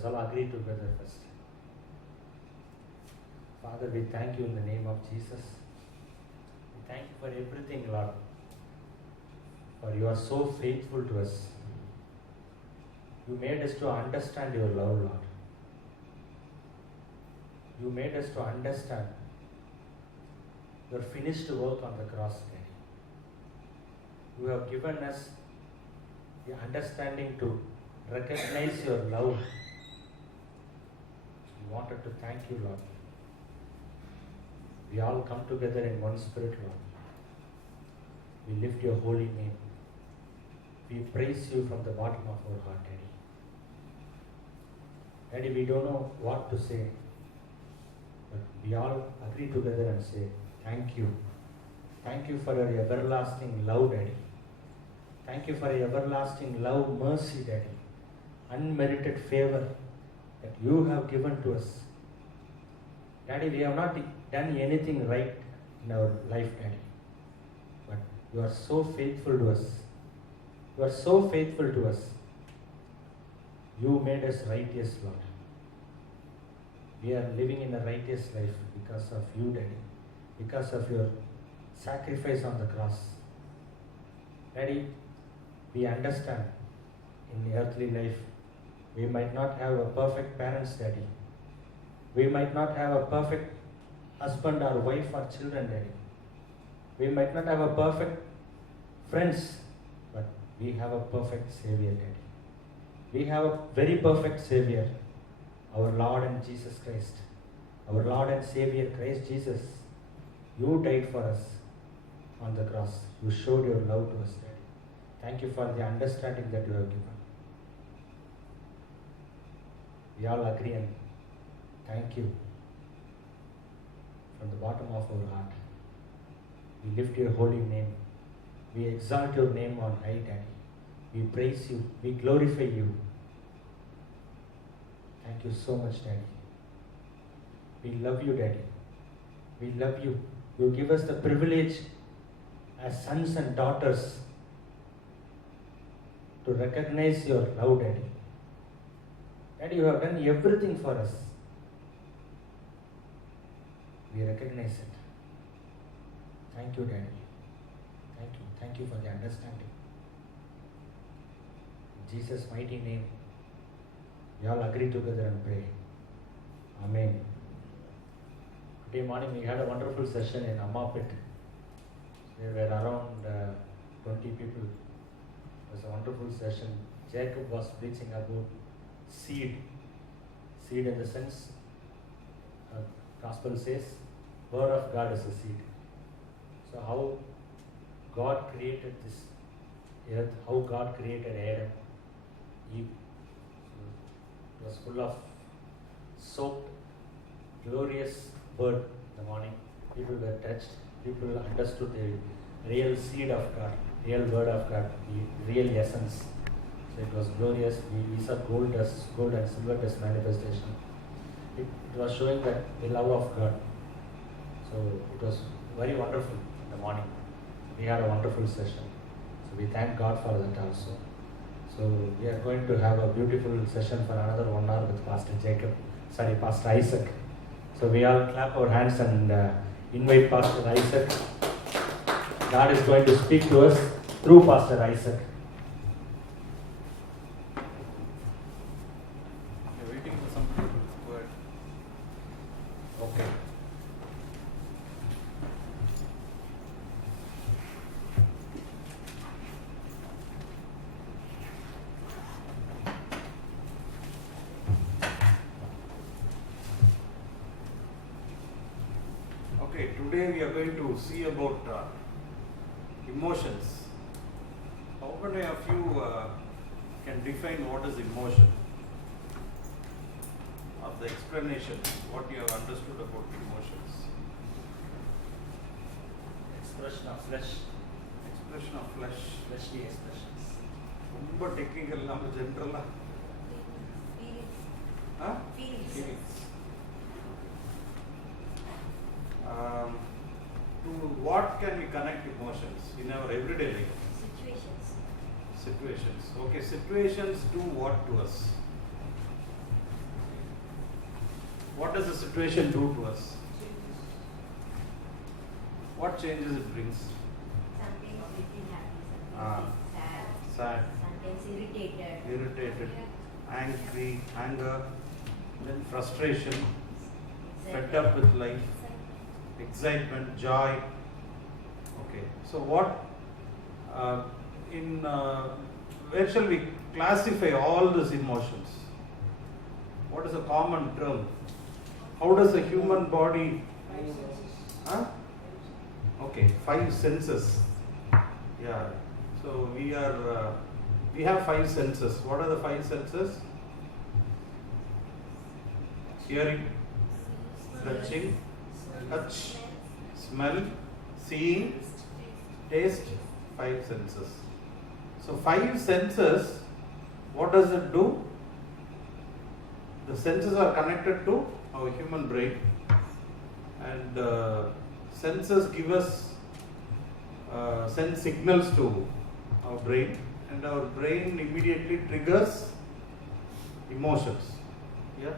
us all agree together first. Father, we thank you in the name of Jesus. We thank you for everything, Lord. For you are so faithful to us. You made us to understand your love, Lord. You made us to understand your finished work on the cross, Daddy. You have given us the understanding to recognize your love. We wanted to thank you, Lord. We all come together in one spirit, Lord. We lift your holy name. We praise you from the bottom of our heart, Daddy. Daddy, we don't know what to say, but we all agree together and say, thank you. Thank you for your everlasting love, Daddy. Thank you for your everlasting love, mercy, Daddy. Unmerited favor that you have given to us. Daddy, we have not done anything right in our life, Daddy. But you are so faithful to us. You are so faithful to us. You made us righteous, Lord. We are living in a righteous life because of you, Daddy. Because of your sacrifice on the cross. Daddy, we understand in earthly life, we might not have a perfect parents, Daddy. We might not have a perfect husband or wife or children, Daddy. We might not have a perfect friends, but we have a perfect Savior, Daddy. We have a very perfect Savior, our Lord and Jesus Christ. Our Lord and Savior, Christ Jesus. You died for us on the cross. You showed your love to us, Daddy. Thank you for the understanding that you have given. We all agree and thank you from the bottom of our heart. We lift your holy name. We exalt your name on high, Daddy. We praise you. We glorify you. Thank you so much, Daddy. We love you, Daddy. We love you. You give us the privilege as sons and daughters to recognize your love, Daddy. Daddy, you have done everything for us. We recognize it. Thank you, Daddy. Thank you. Thank you for the understanding. In Jesus' mighty name, we all agree together and pray. Amen. Today morning we had a wonderful session in Amapit. There were around 20 people. It was a wonderful session. Jacob was preaching about seed. Seed in the sense, Gospel says, Word of God is a seed. So how God created this earth, how God created Adam, Eve. It was full of soaked, glorious word in the morning. People were touched. People understood the real seed of God, real word of God, the real essence. So it was glorious. We saw gold and silver dust manifestation. It was showing that the love of God. So it was very wonderful in the morning. We had a wonderful session. So we thank God for that also. So we are going to have a beautiful session for another 1 hour with Pastor Isaac. So we all clap our hands and invite Pastor Isaac. God is going to speak to us through Pastor Isaac. You're waiting for somebody to go ahead. Okay. Okay, today we are going to see about emotions. How many of you can define what is emotion? Of the explanation, what you have understood about emotions? Expression of flesh. Expression of flesh. Fleshly expressions. ரொம்ப technical நம்ம ஜென்ரலா feelings. To what can we connect emotions in our everyday life? Situations. Okay, situations do what to us? what does the situation do to us? What changes it brings? Sometimes we feel happy, Ah. sometimes Sad, sometimes irritated. irritated, angry, anger, then frustration, fed up with life, excitement, joy. Okay, so what where shall we classify all these emotions? What is a common term? How does a human body? Huh? Okay, 5 senses. Yeah. So we have 5 senses. What are the 5 senses? Hearing, touching, touch, smell, seeing, taste. 5 senses. So 5 senses, what does it do? The senses are connected to our human brain, and senses give us send signals to our brain, and our brain immediately triggers emotions. Yeah.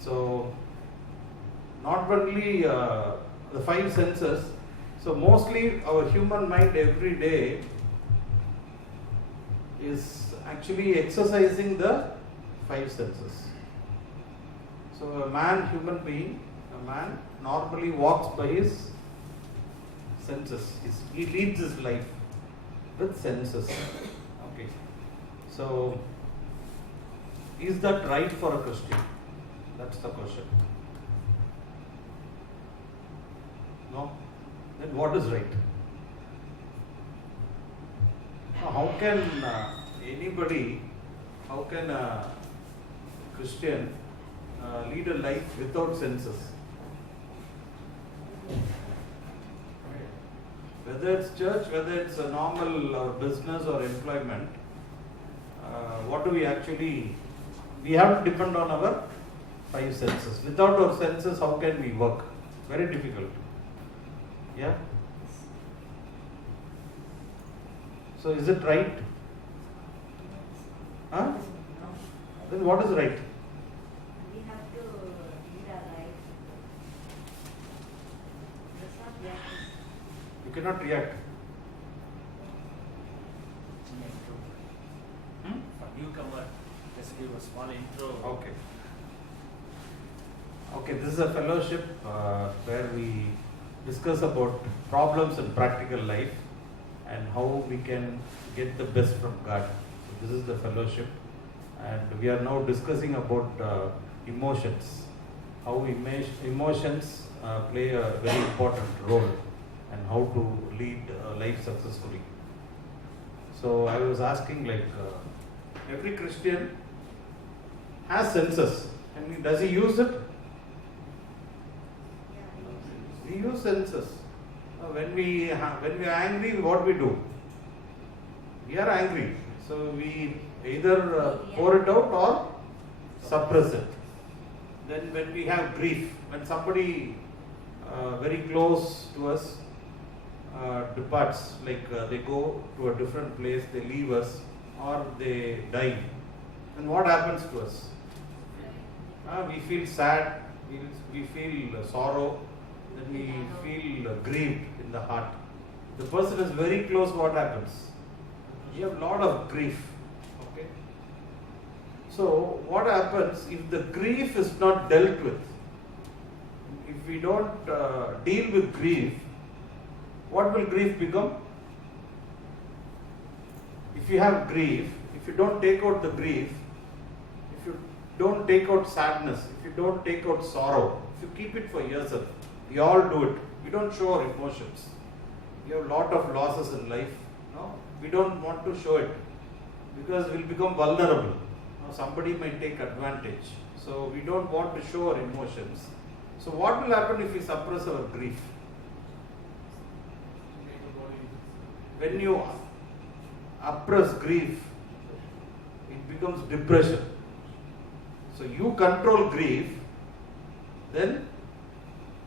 So not only the 5 senses, so mostly our human mind every day is actually exercising the 5 senses. So a man normally walks by his senses. He leads his life with senses. Okay. So is that right for a Christian? That's the question. No? Then what is right? Now, how can how can a Christian lead a life without senses? Whether it's church, whether it's a normal or business or employment, what do we actually? We have to depend on our 5 senses. Without our senses, how can we work? Very difficult. Yeah. So is it right? Huh? Then what is right? We have to lead our life. That's not react. You cannot react. For newcomer, just give a small intro. Okay. Okay, this is a fellowship where we discuss about problems in practical life and how we can get the best from God. So this is the fellowship, and we are now discussing about emotions, how emotions play a very important role, and how to lead life successfully. So I was asking, every Christian has senses. I mean, does he use it? We use senses. When we are angry, what we do? We are angry. So we either pour it out or suppress it. Then when we have grief, when somebody very close to us departs, they go to a different place, they leave us, or they die, then what happens to us? We feel sad, we feel sorrow, then we feel grieved in the heart. The person is very close, what happens? You have a lot of grief. Okay. So what happens if the grief is not dealt with? If we don't deal with grief, what will grief become? If you have grief, if you don't take out the grief, if you don't take out sadness, if you don't take out sorrow, if you keep it for yourself, we all do it. We don't show our emotions. We have a lot of losses in life. No? We don't want to show it because we'll become vulnerable. Somebody might take advantage. So we don't want to show our emotions. So what will happen if we suppress our grief? When you suppress grief, it becomes depression. So you control grief, then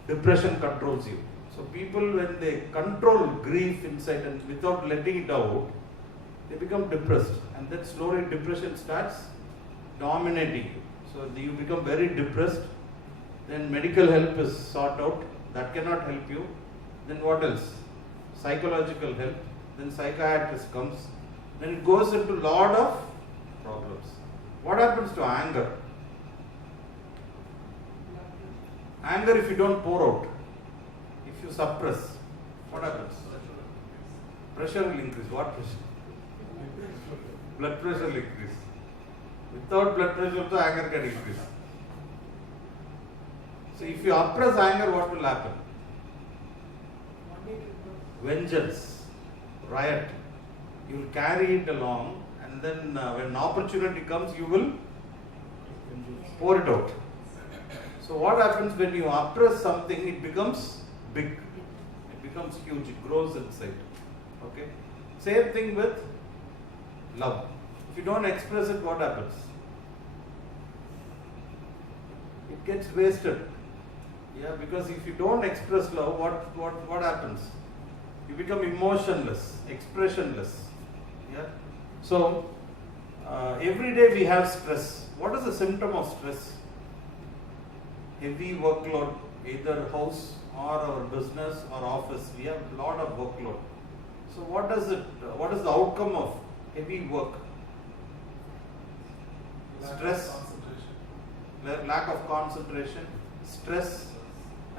depression controls you. So people, when they control grief inside and without letting it out, they become depressed, and then slowly depression starts dominating you. So you become very depressed, Then medical help is sought out, that cannot help you. Then what else? Psychological help. Then psychiatrist comes. Then it goes into lot of problems. What happens to anger? Anger, if you don't pour out, if you suppress, what happens? Pressure will increase. What pressure? Blood pressure will increase. Without blood pressure, also anger can increase. So if you oppress anger, what will happen? Vengeance, riot. You will carry it along, and then when opportunity comes, you will pour it out. So what happens when you oppress something? It becomes big. It becomes huge. It grows inside. Okay. Same thing with love. If you don't express it, what happens? It gets wasted. Yeah, because if you don't express love, what happens? You become emotionless, expressionless. Yeah. So every day we have stress. What is the symptom of stress? Heavy workload, either house or our business or office. We have a lot of workload. So what is the outcome of heavy work? Stress, lack of concentration, stress,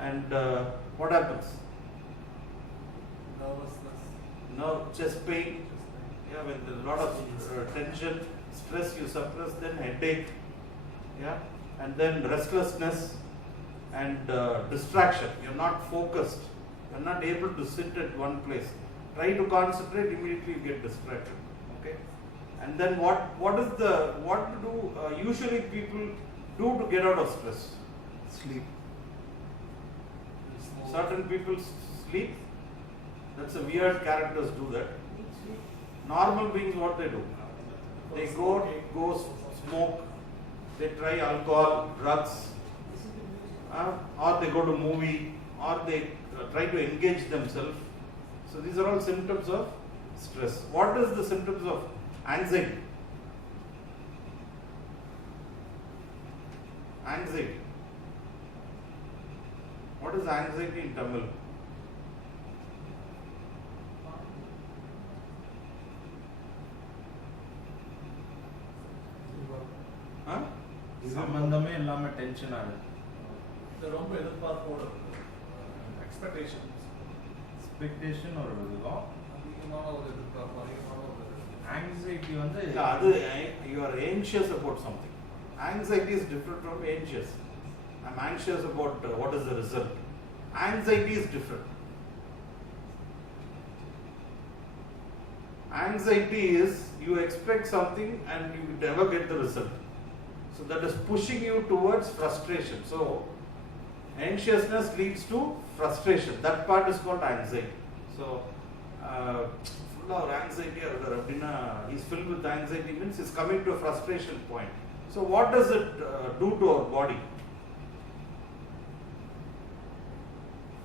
and what happens? Chest pain. Yeah, when there's a lot of tension, stress, you suppress, then headache. Yeah, and then restlessness and distraction. You're not focused. You're not able to sit at one place. Try to concentrate, immediately you get distracted. Okay, and then what do usually people do to get out of stress? Sleep. Certain people sleep. That's a weird, characters do that. Normal beings, what they do? They go smoke, they try alcohol, drugs, or they go to movie, or they try to engage themselves. So these are all symptoms of stress. What is the symptoms of anxiety? Anxiety. What is anxiety in Tamil? Huh? சம்பந்தமே இல்லாம tension ஆகுது. இது ரொம்ப எதிர்பார்ப்போட expectation ஒரு விதம். அதிகமான ஒரு எதிர்பார்ப்பு, அதிகமான ஒரு ஆங்ஸைட்டி வந்து you are anxious about something. Anxiety is different from anxious. I'm anxious about what is the result. Anxiety is different. Anxiety is you expect something and you never get the result. So that is pushing you towards frustration. So anxiousness leads to frustration. That part is called anxiety. So full of anxiety, he's filled with anxiety means he's coming to a frustration point. So what does it do to our body?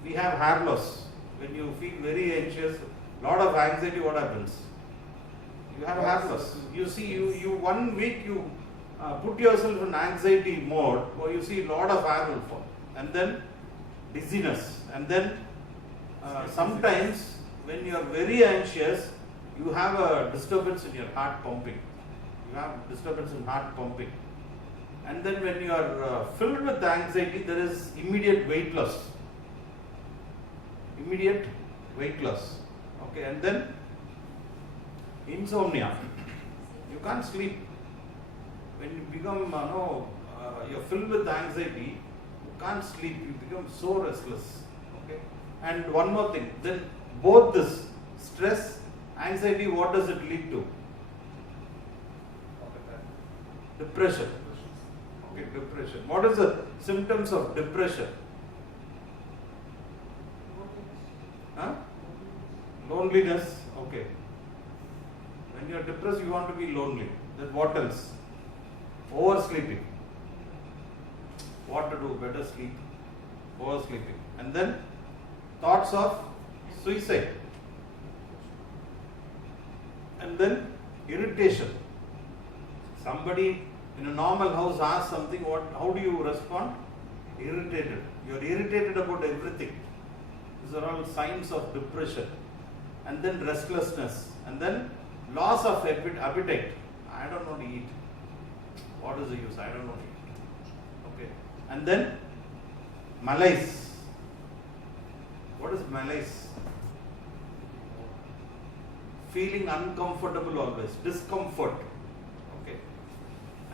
We have hair loss. When you feel very anxious, lot of anxiety, what happens? You have hair loss. You see, you 1 week you put yourself in anxiety mode, or you see a lot of hair will fall, and then dizziness, and then sometimes when you are very anxious, you have a disturbance in your heart pumping. You have disturbance in heart pumping, and then when you are filled with anxiety, there is immediate weight loss. Immediate weight loss. Okay, and then insomnia. You can't sleep. When you become, you're filled with anxiety, you can't sleep. You become so restless. Okay, and one more thing. Then both this stress, anxiety, what does it lead to? Depression. Okay, depression. What is the symptoms of depression? Huh? Loneliness. Okay. When you are depressed, you want to be lonely. Then what else? Oversleeping. What to do? Better sleep. Oversleeping. And then thoughts of suicide. And then irritation. Somebody in a normal house asks something, how do you respond? Irritated. You are irritated about everything. These are all signs of depression. And then restlessness. And then loss of appetite. I don't want to eat. What is the use? I don't want to eat. Okay. And then malaise. What is malaise? Feeling uncomfortable always. Discomfort. Okay.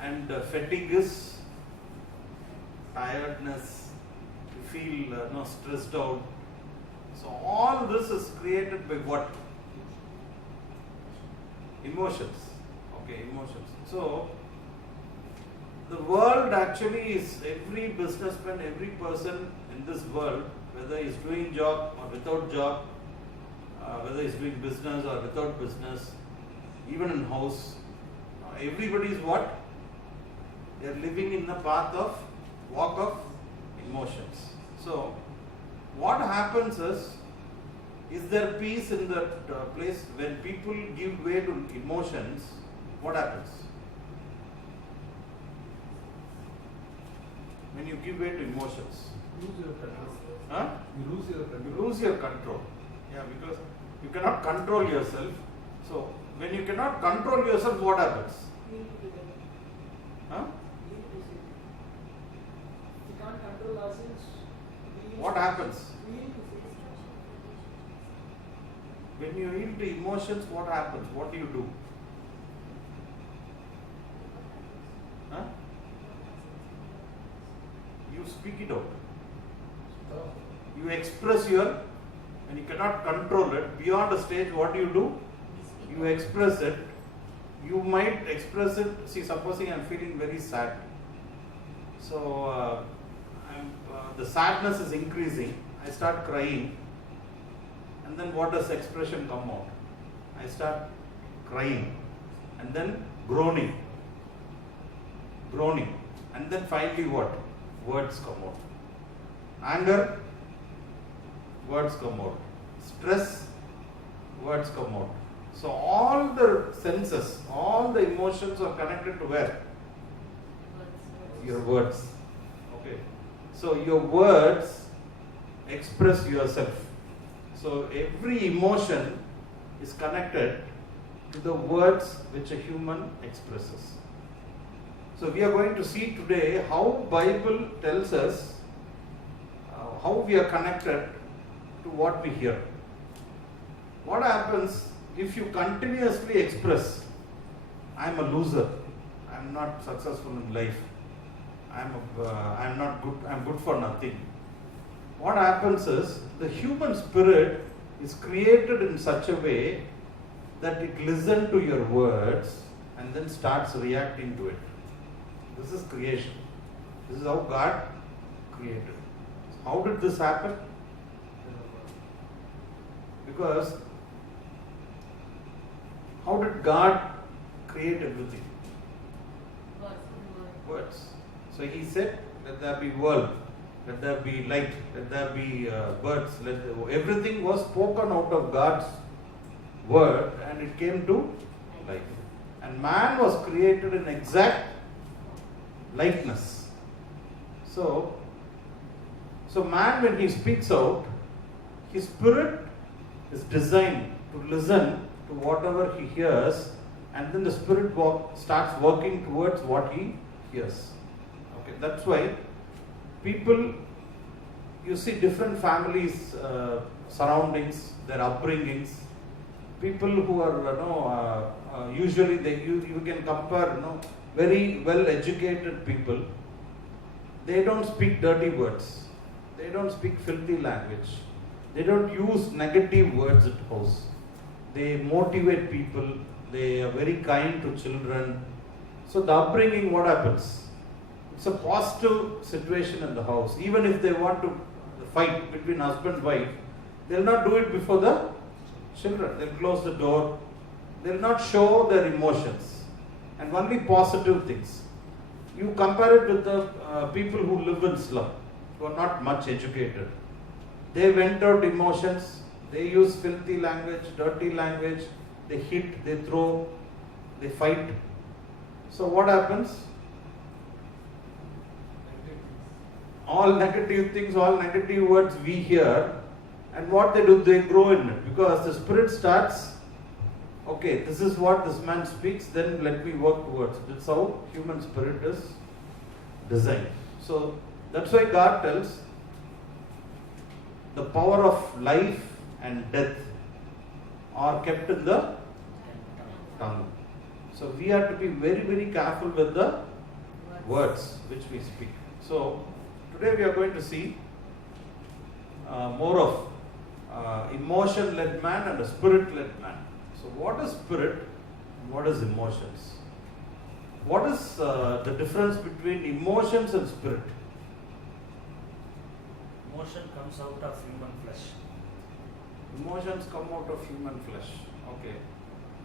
And fatigue is tiredness. You feel stressed out. So all this is created by what? Emotions. Okay, emotions. So the world actually is, every businessman, every person in this world, whether he's doing job or without job, whether he's doing business or without business, even in house, everybody is what? They are living in the path of walk of emotions. So what happens is there peace in that place? When people give way to emotions, what happens? When you give way to emotions, Lose your control. huh? You lose your control. You lose your control. Yeah, because you cannot control yourself. So when you cannot control yourself, what happens? Huh? We can't control ourselves. What happens? We When you yield to emotions, what happens? What do you do? Huh? You speak it out. You express when you cannot control it, beyond a stage, what do? You express it. You might express it, see, supposing I'm feeling very sad. So, the sadness is increasing. I start crying. And then what does expression come out? I start crying. And then groaning. And then finally what? Words come out. Anger, words come out. Stress, words come out. So all the senses, all the emotions are connected to where? Your words. Okay. So your words express yourself. So every emotion is connected to the words which a human expresses. So we are going to see today how Bible tells us how we are connected to what we hear. What happens if you continuously express, I am a loser, I am not successful in life, I am not good, I am good for nothing. What happens is the human spirit is created in such a way that it listens to your words and then starts reacting to it. This is creation. This is how God created. How did this happen? Because how did God create everything? Words. So He said, let there be world, let there be light, let there be birds. Everything was spoken out of God's word and it came to life. And man was created in exact likeness. So man, when he speaks out, his spirit is designed to listen to whatever he hears, and then the spirit starts working towards what he hears. Okay, that's why people, you see different families, surroundings, their upbringings. People who are, usually you can compare, very well educated people. They don't speak dirty words. They don't speak filthy language. They don't use negative words at house. They motivate people. They are very kind to children. So the upbringing, what happens? It's a positive situation in the house. Even if they want to fight between husband and wife, they'll not do it before the children. They'll close the door. They'll not show their emotions. And only positive things. You compare it with the people who live in slum, who are not much educated. They vent out emotions. They use filthy language, dirty language. They hit, they throw, they fight. So what happens? all negative things, all negative words we hear, and what they do, they grow in it, because the spirit starts, okay, this is what this man speaks, then let me work towards it. That's how human spirit is designed. So that's why God tells the power of life and death are kept in the tongue. So we have to be very, very careful with the words which we speak. So today we are going to see more of emotion-led man and a spirit-led man. So what is spirit and what is emotions? What is the difference between emotions and spirit? Emotion comes out of human flesh. Emotions come out of human flesh. Okay.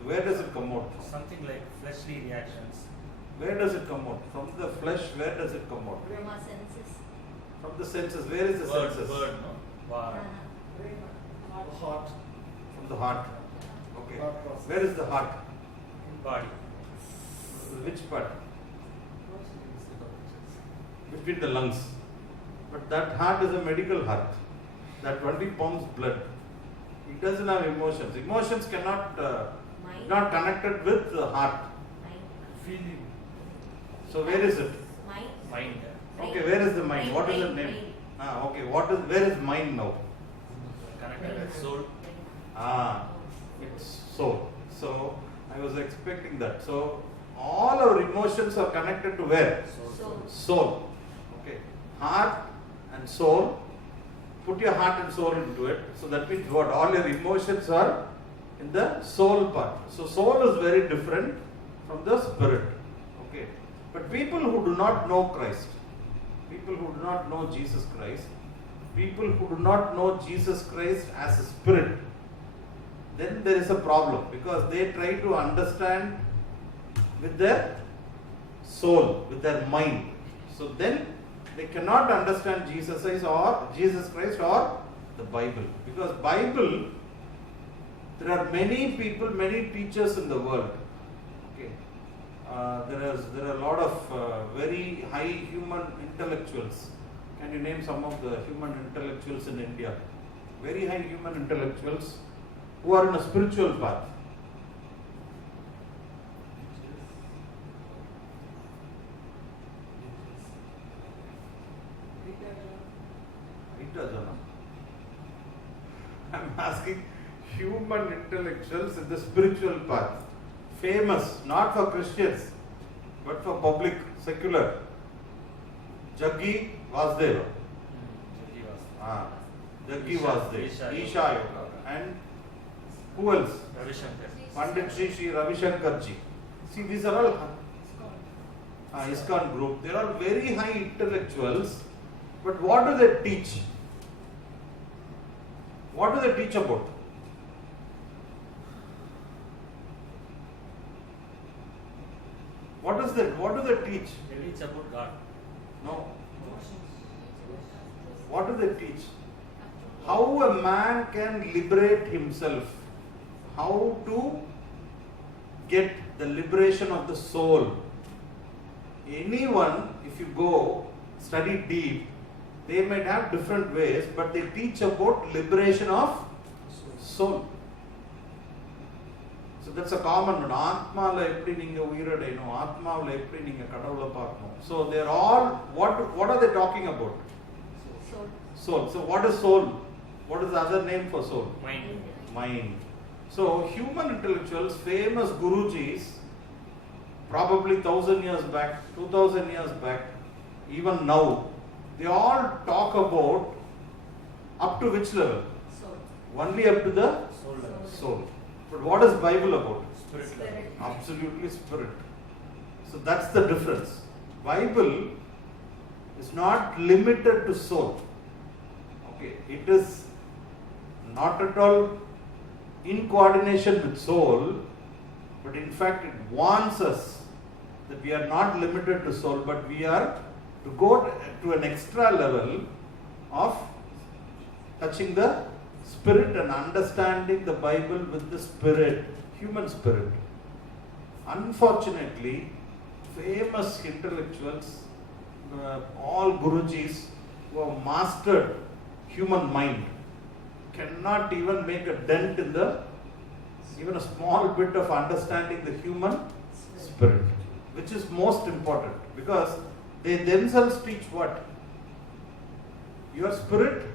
Where does it come out? Something like fleshly reactions. Where does it come out? From the flesh, where does it come out? Brahma senses. From the senses. Where is the senses? Word, no? Wow. Heart. From the heart. Okay. Heart process. Where is the heart? Body. Which part? Between the lungs. But that heart is a medical heart. That only pumps blood. It doesn't have emotions. Emotions cannot Mind. not connected with the heart. Mind. Feeling. So where is it? Mind. Mind. Okay, where is the mind? What is the name? Okay, where is mind now? Connected with soul. It's soul. So I was expecting that. So all our emotions are connected to where? Soul. Soul. Okay. Heart and soul. Put your heart and soul into it. So that means what? All your emotions are in the soul part. So soul is very different from the spirit. Okay. But people who do not know Christ, people who do not know Jesus Christ, people who do not know Jesus Christ as a spirit, then there is a problem, because they try to understand with their soul, with their mind. So then they cannot understand Jesus Christ or the Bible, because Bible, there are many people, many teachers in the world. Okay, there are a lot of very high human intellectuals. Can you name some of the human intellectuals in India? Very high human intellectuals who are in a spiritual path. I'm asking human intellectuals in the spiritual path. Famous, not for Christians, but for public, secular. Jaggi Vasdeva. Jaggi Vasdeva. Isha Yoga. And who else? Ravi Shankar. Pandit Sri Ravi Shankar ji. See, these are all ISKCON group. They are very high intellectuals, but what do they teach? What do they teach about? What do they teach? They teach about God. No. What do they teach? How a man can liberate himself. How to get the liberation of the soul. Anyone, if you go study deep, they might have different ways, but they teach about liberation of soul. So that's a common one. Atma la eppadi neenga uyiradaino, Atma la eppadi neenga kadavula paakano. So they're all, what are they talking about? Soul. Soul. So what is soul? What is the other name for soul? Mind. Mind. So human intellectuals, famous Gurujis, probably 1000 years back, 2000 years back, even now, they all talk about up to which level? Soul. Only up to the Soul level. soul. But what is Bible about? Spirit level. Spirit. Absolutely spirit. So that's the difference. Bible is not limited to soul. Okay, it is not at all in coordination with soul, but in fact it warns us that we are not limited to soul, but we are to go to an extra level of touching the spirit and understanding the Bible with the spirit, human spirit. Unfortunately, famous intellectuals, all Gurujis, who have mastered human mind cannot even make a dent in even a small bit of understanding the human spirit, which is most important, because they themselves teach what? Your spirit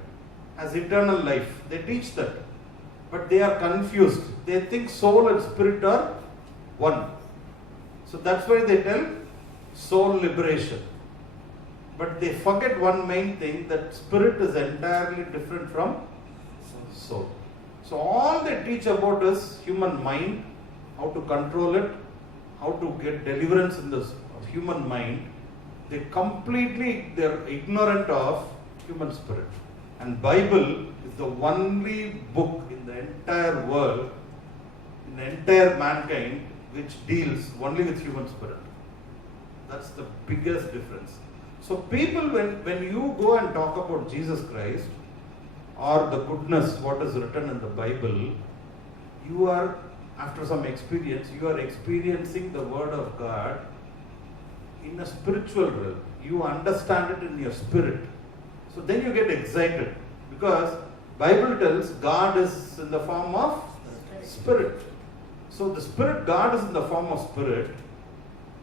has eternal life. They teach that. But they are confused. They think soul and spirit are one. So that's why they tell soul liberation. But they forget one main thing, that spirit is entirely different from soul. So all they teach about is human mind, how to control it, how to get deliverance in this human mind. They're ignorant of human spirit. And Bible is the only book in the entire world, in the entire mankind, which deals only with human spirit. That's the biggest difference. So people, when you go and talk about Jesus Christ or the goodness, what is written in the Bible, you are, after some experience, you are experiencing the word of God in a spiritual realm. You understand it in your spirit. So then you get excited, because Bible tells God is in the form of spirit. So the spirit, God is in the form of spirit.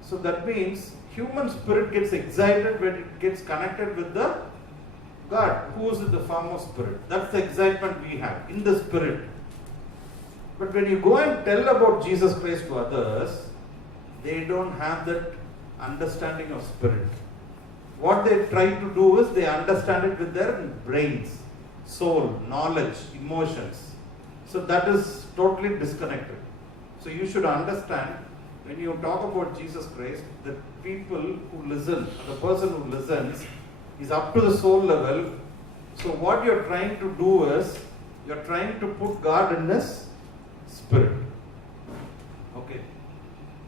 So that means human spirit gets excited when it gets connected with the God, who is in the form of spirit. That's the excitement we have in the spirit. But when you go and tell about Jesus Christ to others, they don't have that understanding of spirit. What they try to do is they understand it with their brains, soul, knowledge, emotions. So that is totally disconnected. So you should understand, when you talk about Jesus Christ, the people who listen, the person who listens is up to the soul level. So what you're trying to do is, you're trying to put God in His spirit. Okay.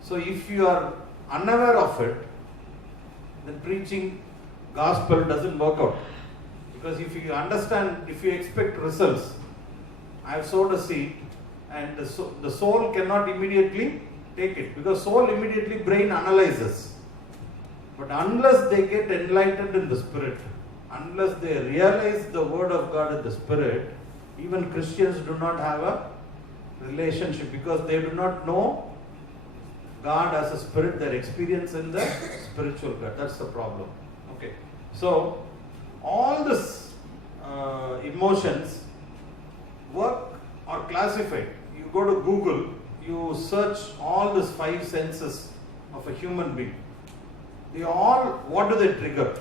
So if you are unaware of it, then preaching gospel doesn't work out. Because if you understand, if you expect results, I have sowed a seed, and the soul cannot immediately take it, because soul immediately brain analyzes. But unless they get enlightened in the spirit, unless they realize the word of God in the spirit, even Christians do not have a relationship, because they do not know God as a spirit. Their experience in the spiritual God. That's the problem. Okay. So all this emotions work or classified. You go to Google, you search all these 5 senses of a human being. They all, what do they trigger?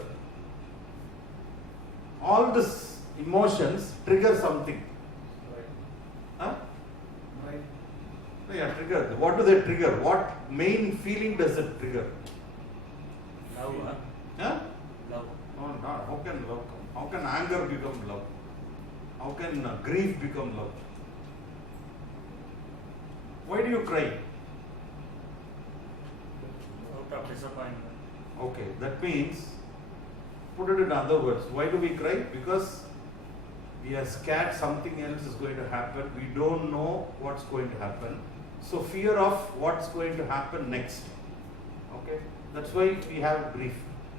All these emotions trigger something. Huh? Right. Yeah, trigger. What do they trigger? What main feeling does it trigger? Love, huh? Huh? Love. No, not. How can love come? How can anger become love? How can grief become love? Why do you cry? Out of disappointment. Okay, that means, put it in other words, why do we cry? Because we are scared something else is going to happen. We don't know what's going to happen. So fear of what's going to happen next. Okay, that's why we have grief.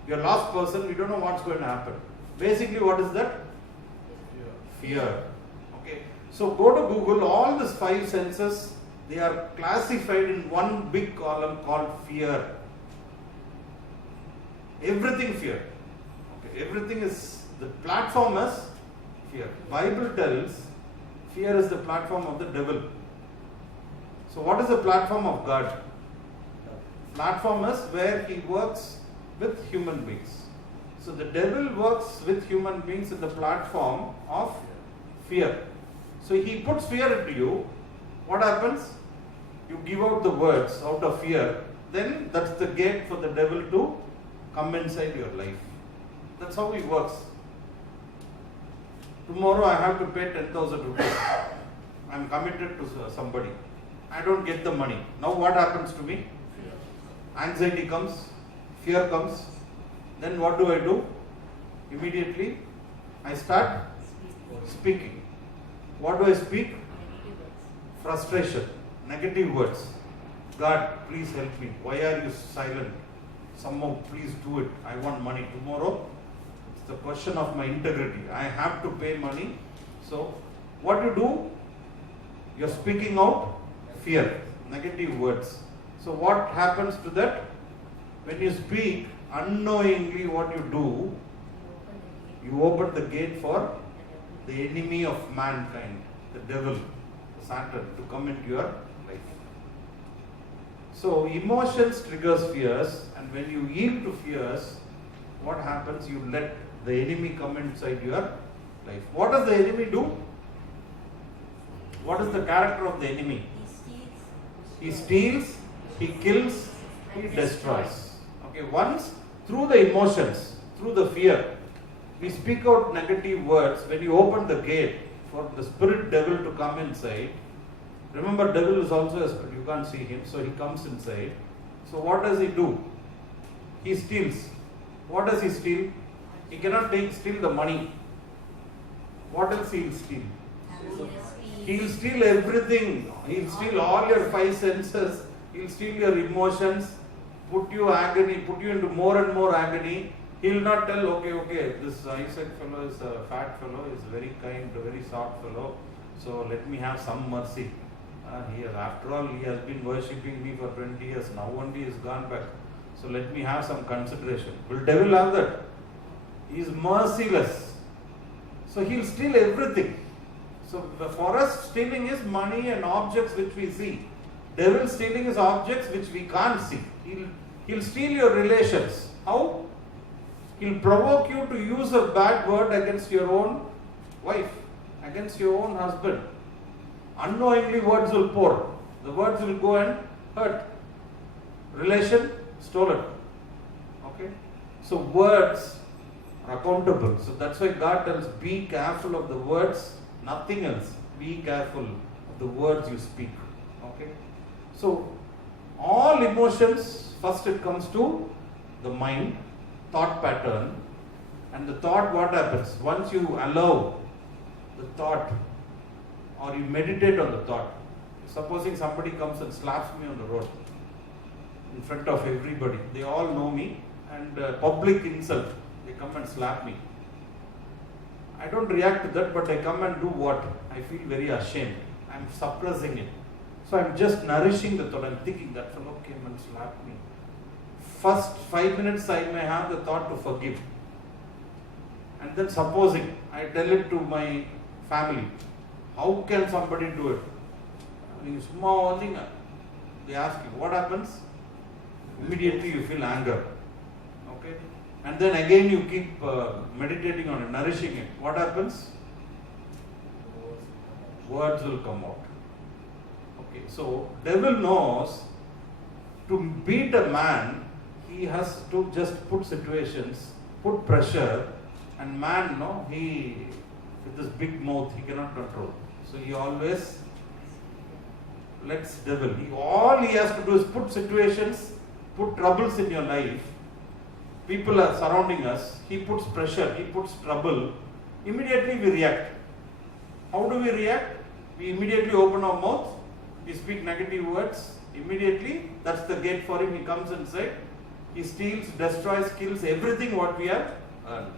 You're a lost person, we don't know what's going to happen. Basically, what is that? Fear. Okay, so go to Google, all these 5 senses, they are classified in one big column called fear. Everything fear. Okay, everything is, the platform is fear. Bible tells fear is the platform of the devil. So what is the platform of God? Platform is where he works with human beings. So the devil works with human beings in the platform of fear. So he puts fear into you. What happens? You give out the words out of fear. Then that's the gate for the devil to come inside your life. That's how he works. Tomorrow I have to pay 10,000 rupees. I am committed to somebody. I don't get the money. Now what happens to me? Anxiety comes, fear comes. Then what do? Immediately I start speaking. What do I speak? Frustration, negative words. God, please help me. Why are you silent? Somehow, please do it. I want money. Tomorrow, It's a question of my integrity. I have to pay money. So, what you do? You're speaking out fear, negative words. So, what happens to that? When you speak unknowingly, what you do? You open the gate for the enemy of mankind, the devil, the Satan, to come into your life. So emotions triggers fears, and when you yield to fears, what happens? You let the enemy come inside your life. What does the enemy do? What is the character of the enemy? He steals, he kills, he destroys. Okay, once through the emotions, through the fear, we speak out negative words. When you open the gate for the spirit devil to come inside, remember, devil is also a spirit, you can't see him, so he comes inside. So what does he do? He steals. What does he steal? He cannot steal the money. What else he'll steal? He'll steal everything. He'll steal all your five senses. He'll steal your emotions, put you agony, put you into more and more agony. He'll not tell, okay, this Isaac fellow is a fat fellow, is very kind, very soft fellow, so let me have some mercy. After all, he has been worshipping me for 20 years, now only he has gone back. So let me have some consideration. Will devil have that? He is merciless. So he'll steal everything. So for us, stealing is money and objects which we see. Devil stealing is objects which we can't see. He'll steal your relations. How? He'll provoke you to use a bad word against your own wife, against your own husband. Unknowingly words will pour. The words will go and hurt. Relation stolen. Okay? So words are accountable. So that's why God tells, be careful of the words, nothing else. Be careful of the words you speak. Okay? So all emotions, first it comes to the mind, thought pattern, and the thought, what happens? Once you allow the thought or you meditate on the thought, supposing somebody comes and slaps me on the road in front of everybody, they all know me, and public insult, they come and slap me. I don't react to that, but I come and do what? I feel very ashamed. I'm suppressing it. So I'm just nourishing the thought. I'm thinking that fellow came and slapped me. First 5 minutes I may have the thought to forgive. And then supposing I tell it to my family, how can somebody do it? I mean, small thing, they ask you, what happens? Immediately you feel anger. Okay? And then again you keep meditating on it, nourishing it. What happens? Words will come out. Okay, so devil knows to beat a man, he has to just put situations, put pressure, and man, he with this big mouth, he cannot control. So he always lets devil. All he has to do is put situations, put troubles in your life. People are surrounding us. He puts pressure, he puts trouble. Immediately we react. How do we react? We immediately open our mouth, we speak negative words. Immediately, that's the gate for him. He comes inside. He steals, destroys, kills everything what we have earned.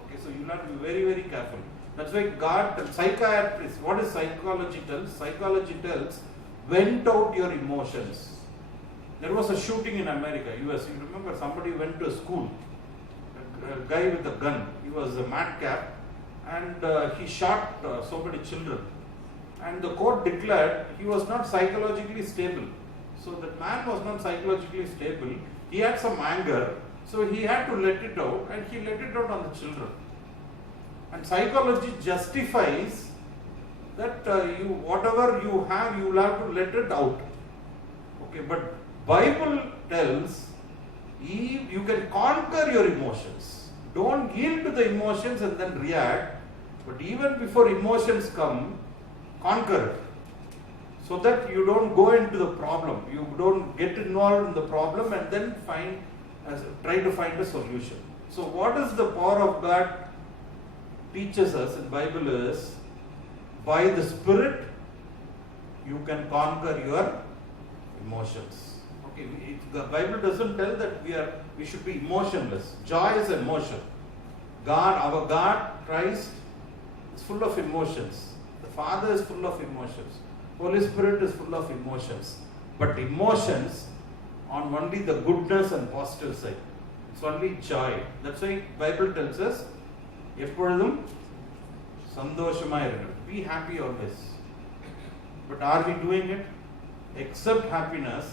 Okay, so you have to be very, very careful. That's why God, psychiatrists, what is psychology tells? Psychology tells, vent out your emotions. There was a shooting in America, US. You remember somebody went to a school, a guy with a gun. He was a madcap, and he shot so many children. And the court declared he was not psychologically stable. So that man was not psychologically stable. He had some anger, so he had to let it out, and he let it out on the children. And psychology justifies that whatever you have, you will have to let it out. Okay, but Bible tells you can conquer your emotions. Don't yield to the emotions and then react, but even before emotions come, conquer it. So that you don't go into the problem. You don't get involved in the problem and then try to find a solution. So what is the power of God teaches us in Bible is, by the Spirit, you can conquer your emotions. Okay, the Bible doesn't tell that we should be emotionless. Joy is emotion. God, our God, Christ, is full of emotions. The Father is full of emotions. Holy Spirit is full of emotions. But emotions on only the goodness and positive side. It's only joy. That's why Bible tells us, எப்பொழுதும் சந்தோஷமாய் இருக்கணும். Be happy always. But are we doing it? Except happiness,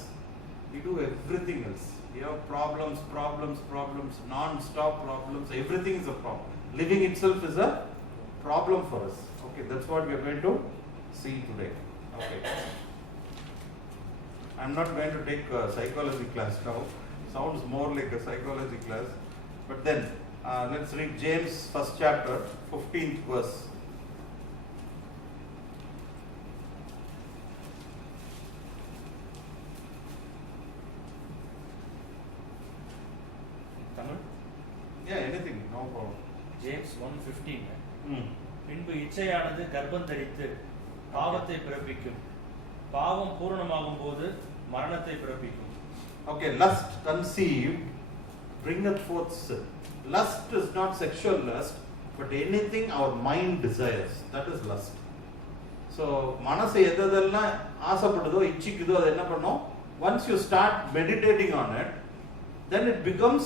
we do everything else. We have problems, non-stop problems. Everything is a problem. Living itself is a problem for us. Okay, that's what we are going to see today. Okay. I'm not going to take a psychology class now. Sounds more like a psychology class. But then, let's read James first chapter, 15th verse. Tamil? Yeah, anything, no problem. James 1:15. Hmm. பின்பு இச்சையானது கர்ப்பம் தரித்து பாவத்தை பிறப்பிக்கும், பாவம் பூரணமாகும் போது மரணத்தை பிறப்பிக்கும். Okay, lust conceived bringeth forth sin. Lust is not sexual lust, but anything our mind desires. That is lust. So, மனசு எதெல்லாம் ஆசைப்படுதோ இச்சிக்குதோ அது என்ன பண்ணும்? Once you start meditating on it, then it becomes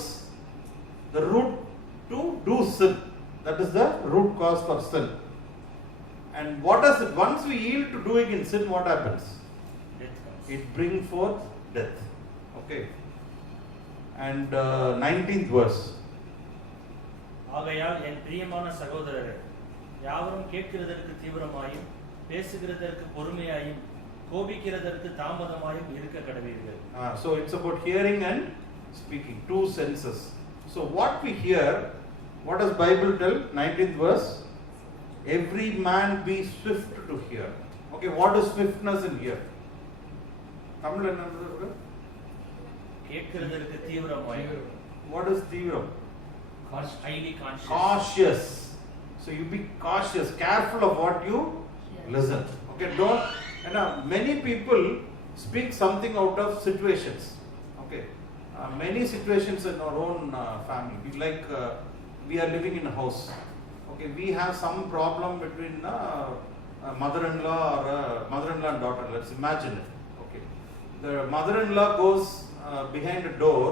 the root to do sin. That is the root cause for sin. And what does it? Once we yield to doing in sin, what happens? Death comes. It brings forth death. Okay. And 19th verse. ஆகையால் என் பிரியமான சகோதரரே, யாவரும் கேட்கிறதற்கு தீவிரமாயும் பேசுகிறதற்கு பொறுமையாயும் கோபிக்கிறதற்கு தாமதமாயும் இருக்க கடவீர்கள். So it's about hearing and speaking, two senses. So what we hear, what does Bible tell? 19th verse. Every man be swift to hear. Okay, what is swiftness in here? Tamil enna? கேட்கிறதற்கு தீவிரமாயும். What is theevam? Highly conscious. Cautious. So you be cautious, careful of what you listen. Okay, don't. And many people speak something out of situations. Okay, many situations in our own family. We are living in a house. Okay, we have some problem between mother-in-law or mother-in-law and daughter. Let's imagine it. Okay, the mother-in-law goes behind a door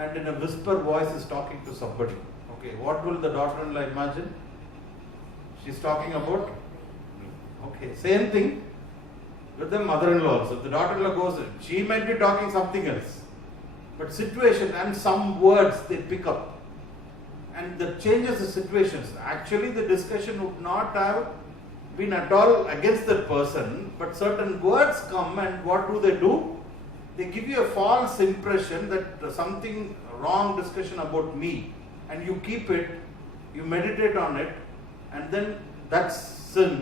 and in a whisper voice is talking to somebody. Okay, what will the daughter-in-law imagine? She's talking about me. Okay, same thing with the mother-in-law also. The daughter-in-law goes, she might be talking something else. But situation and some words they pick up. And that changes the situations. Actually, the discussion would not have been at all against that person, but certain words come and what do? They give you a false impression that something wrong discussion about me, and you keep it, you meditate on it, and then that's sin.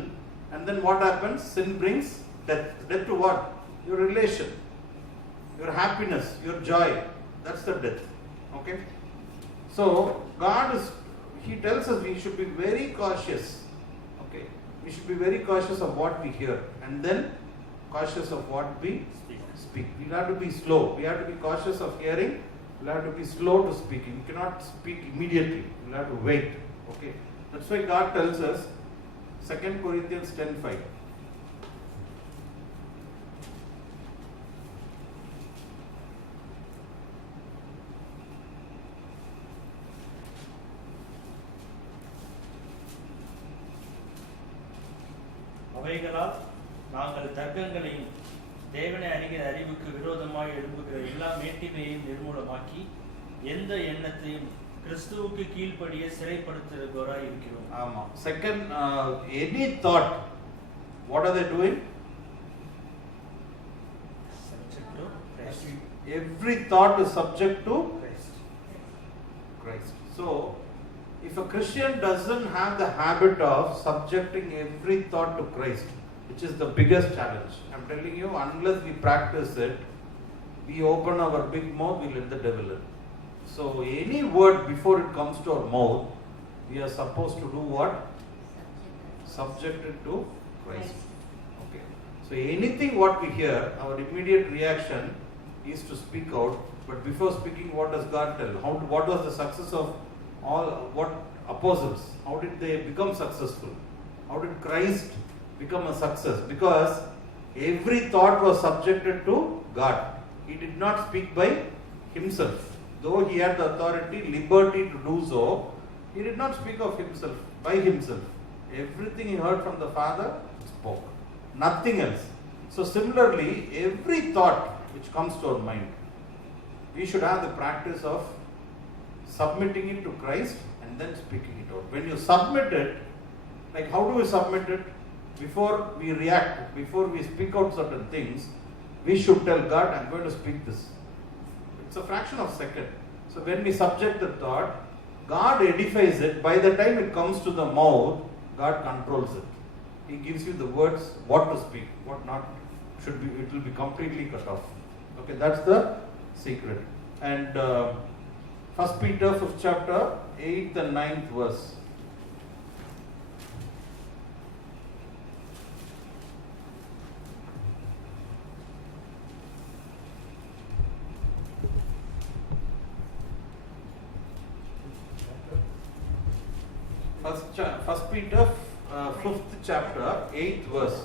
And then what happens? Sin brings death. Death to what? Your relation, your happiness, your joy. That's the death. Okay? So, God He tells us we should be very cautious. Okay? We should be very cautious of what we hear, and then cautious of what we speak. We have to be slow. We have to be cautious of hearing. We have to be slow to speaking. We cannot speak immediately. We have to wait. Okay? That's why God tells us 2 Corinthians 10:5. அவைகளால் நாங்கள் தர்க்கங்களையும் தேவனை அறிகிற அறிவுக்கு விரோதமாய் எழும்புகிற எல்லா மேட்டிமையையும் நிர்மூலமாக்கி எந்த எண்ணத்தையும் கிறிஸ்துவுக்கு கீழ்ப்படிய சிறைப்படுத்துகிறவராய் இருக்கிறோம். ஆமா. Second, any thought, what are they doing? Subject to Christ. Every thought is subject to Christ. Christ. So, if a Christian doesn't have the habit of subjecting every thought to Christ, which is the biggest challenge, I'm telling you, unless we practice it, we open our big mouth, we let the devil in. So, any word before it comes to our mouth, we are supposed to do what? Subject it to Christ. Okay. So, anything what we hear, our immediate reaction is to speak out. But before speaking, what does God tell? What was the success of all what apostles, how did they become successful? How did Christ become a success? Because every thought was subjected to God. He did not speak by himself. Though he had the authority, liberty to do so, he did not speak of himself, by himself. Everything he heard from the Father, spoke. Nothing else. So similarly, every thought which comes to our mind, we should have the practice of submitting it to Christ and then speaking it out. When you submit it, like how do we submit it? Before we react, before we speak out certain things, we should tell God, I'm going to speak this. It's a fraction of a second. So when we subject the thought, God edifies it. By the time it comes to the mouth, God controls it. He gives you the words, what to speak, what not should be, it will be completely cut off. Okay, that's the secret. And 1 Peter 5th chapter, 8th and 9th verse. First Peter 5th chapter, 8th verse.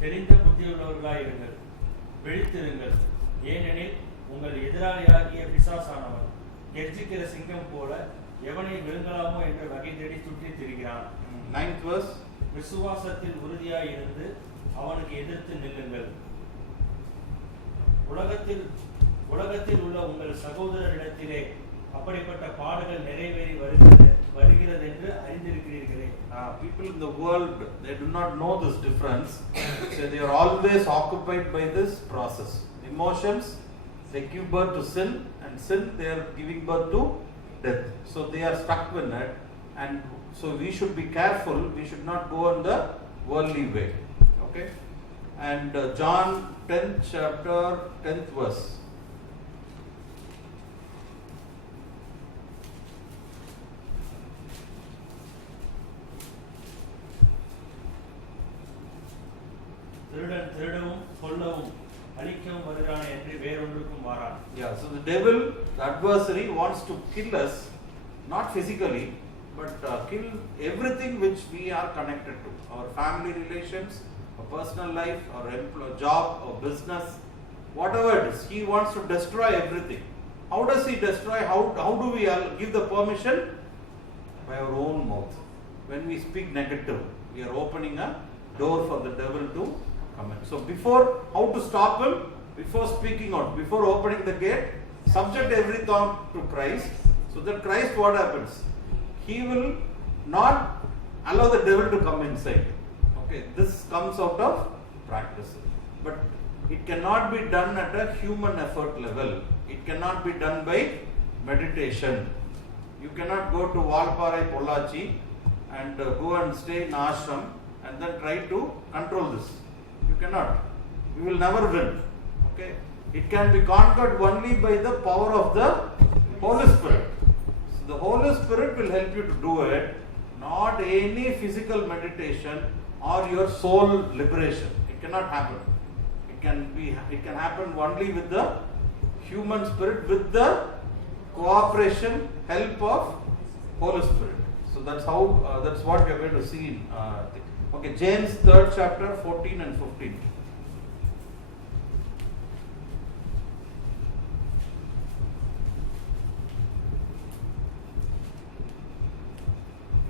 தெரிந்த புத்தியுள்ளவர்களாய் இருங்கள், விழித்திருங்கள். ஏனெனில் உங்கள் எதிராளியாகிய பிசாசானவன் கெர்ச்சிக்கிற சிங்கம் போல எவனை விழுங்கலாமோ என்று வகை தேடி சுற்றித் திரிகிறான். 9th verse. விசுவாசத்தில் உறுதியாய் இருந்து அவனுக்கு எதிர்த்து நில்லுங்கள். உலகத்தில் உள்ள உங்கள் சகோதரரிடத்திலே அப்படிப்பட்ட பாடுகள் நிறைவேறி வருகிறது என்று அறிந்திருக்கிறீர்களே. People in the world, they do not know this difference. So they are always occupied by this process. Emotions, they give birth to sin, and sin, they are giving birth to death. So they are stuck with it, and so we should be careful. We should not go in the worldly way. Okay? And John 10th chapter, 10th verse. திருடன் திருடவும் கொல்லவும் அழிக்கவும் வருகிறான் என்று வேறொன்றுக்கும் வாரான். Yeah, so the devil, the adversary, wants to kill us, not physically, but kill everything which we are connected to. Our family relations, our personal life, our job, our business, whatever it is. He wants to destroy everything. How does he destroy? How do we give the permission? By our own mouth. When we speak negative, we are opening a door for the devil to come in. So before, how to stop him? Before speaking out, before opening the gate, subject every thought to Christ. So that Christ, what happens? He will not allow the devil to come inside. Okay, this comes out of practice. But it cannot be done at a human effort level. It cannot be done by meditation. You cannot go to Valparai, Pollachi and go and stay in ashram and then try to control this. You cannot. You will never win. Okay? It can be conquered only by the power of the Holy Spirit. So the Holy Spirit will help you to do it, not any physical meditation or your soul liberation. It cannot happen. It can happen only with the human spirit, with the cooperation, help of Holy Spirit. So that's how. That's what we are going to see in. Okay, James 3rd chapter, 14 and 15.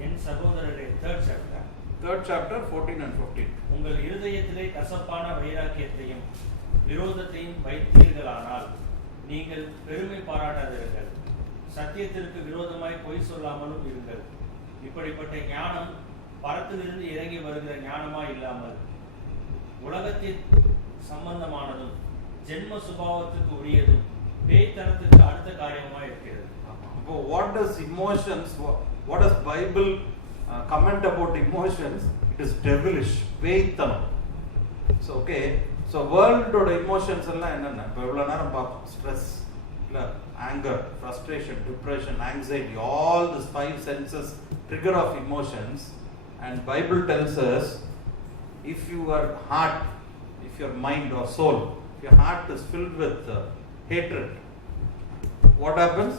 என் சகோதரரே, third chapter, 14 and 15. உங்கள் இருதயத்திலே கசப்பான வைராக்கியத்தையும் விரோதத்தையும் வைத்தீர்களானால் நீங்கள் பெருமை பாராட்டாதிருங்கள். சத்தியத்திற்கு விரோதமாய் பொய் சொல்லாமலும் இருங்கள். இப்படிப்பட்ட ஞானம் பரத்திலிருந்து இறங்கி வருகிற ஞானமாய் இல்லாமல் உலகத்தின் சம்பந்தமானதும் ஜென்ம சுபாவத்துக்கு உரியதும் பேய்த்தனத்துக்கு அடுத்த காரியமாய் இருக்கிறது. What does emotions? What does Bible comment about emotions? It is devilish, பேய்த்தனம். So okay, so world oda emotions எல்லாம் என்னன்னா இப்ப இவ்வளவு நேரம் பார்த்தோம். Stress, anger, frustration, depression, anxiety, all these five senses trigger of emotions. And Bible tells us, if your heart, if your mind or soul, if your heart is filled with hatred, what happens?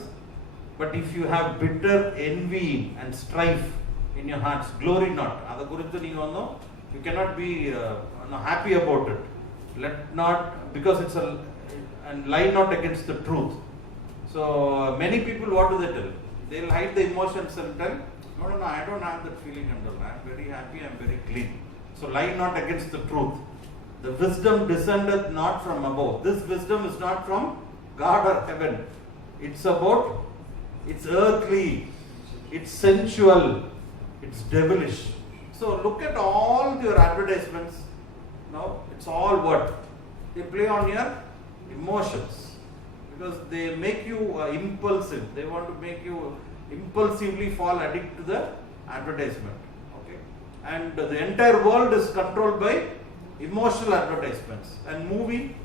But if you have bitter envy and strife in your hearts, glory not. You cannot be happy about it. Let not, because it's and lie not against the truth. So many people, what do they tell? They'll hide the emotions and tell, no, I don't have that feeling and all. I'm very happy, I'm very clean. So lie not against the truth. The wisdom descendeth not from above. This wisdom is not from God or heaven. It's earthly, it's sensual, it's devilish. So look at all your advertisements. Now it's all what? They play on your emotions. Because they make you impulsive. They want to make you impulsively fall addict to the advertisement. Okay? And the entire world is controlled by emotional advertisements. And movie,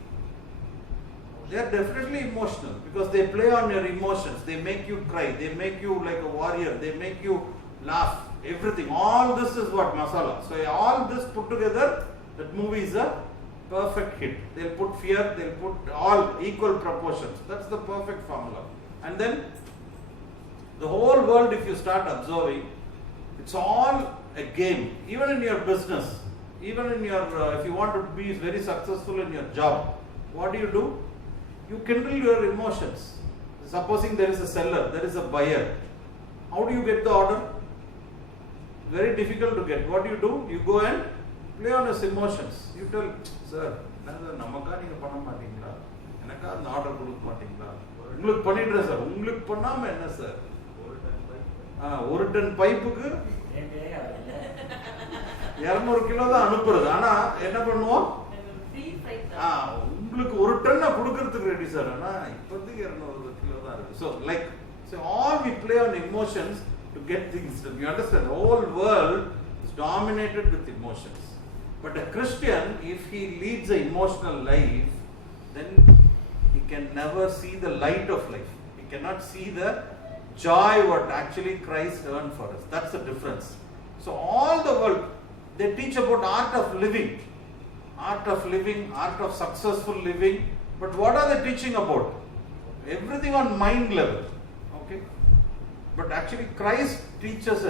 they are definitely emotional because they play on your emotions. They make you cry. They make you like a warrior. They make you laugh. Everything. All this is what? Masala. So all this put together, that movie is a perfect hit. They'll put fear, they'll put all equal proportions. That's the perfect formula. And then the whole world, if you start observing, it's all a game. Even in your business, even in your, if you want to be very successful in your job, what do? You kindle your emotions. Supposing there is a seller, there is a buyer. How do you get the order? Very difficult to get. What do? You go and play on his emotions. You tell, sir, namakka neenga panna maatingala, enakka and order kodukka maatingala, ungalukku pannidren sir, ungalukku pannama enna sir, ஒரு ton பைப்புக்கு 200 kilo தான் அனுப்புறது. ஆனா என்ன பண்ணுவோம்? உங்களுக்கு ஒரு ton கொடுக்கிறதுக்கு ready sir. ஆனா இப்போதைக்கு 200 கிலோ தான் இருக்கு. So all we play on emotions to get things done. You understand? The whole world is dominated with emotions. But a Christian, if he leads an emotional life, then he can never see the light of life. He cannot see the joy what actually Christ earned for us. That's the difference. So all the world, they teach about art of living, art of successful living. But what are they teaching about? Everything on mind level. Okay? But actually Christ teaches